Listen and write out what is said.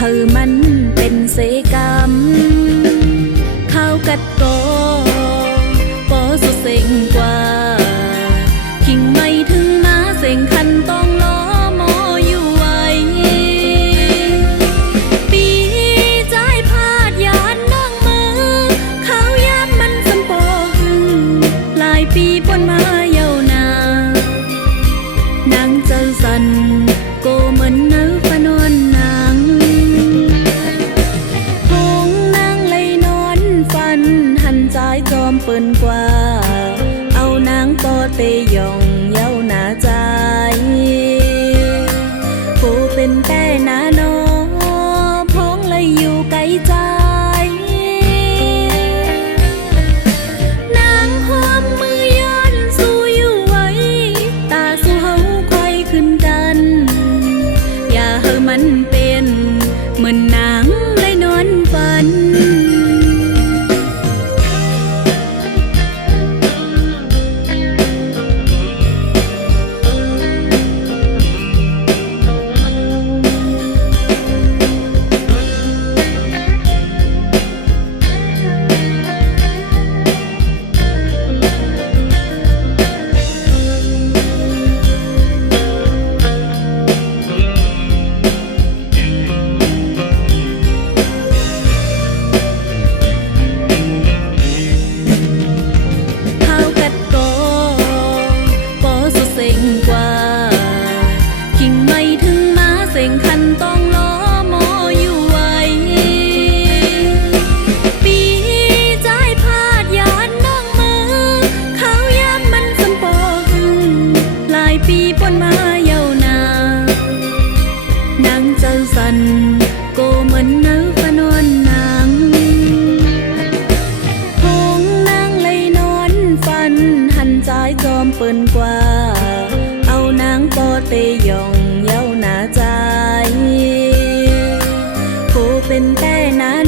เธอมันเป็นเสกรรมข้าวกัดกอปอสุดเซ็งกว่าคิงไม่ถึงมาเซ็งคันต้องล้อมออยู่ไว้ปีใจพาดยานน้องมือเขายานมันสันปอหึงหลายปีปนมาเยาวนานางเจอสันโกเหมือนเนื้อฟนวนนางหงนางเลยนอนฟันหันใจจอมเปิ้นกว่าเอานางปอเตยองเย้าหนาใจผู้เป็นแต่หนาโนพ้องเลยอยู่ไกลใจนางหอมมือย้อนสู้อยู่ไว้ตาสู้เฮาคอยขึ้นกันอย่าให้มันเป็นเหมือนนางเลยนอนฝันคันต้องล้อมออยู่ไว้ปีใจพาดยานน้องมือเขายานมันสันปอหึงหลายปีปนมาเยาวนานางเจอสันโกเหมือนเนื้อฟนวนนางหงนางเลยนอนฟันหันใจจอมเปิ้นกว่าเอานางปอเตยองเย้าหนาใจผู้เป็นแต่นั้น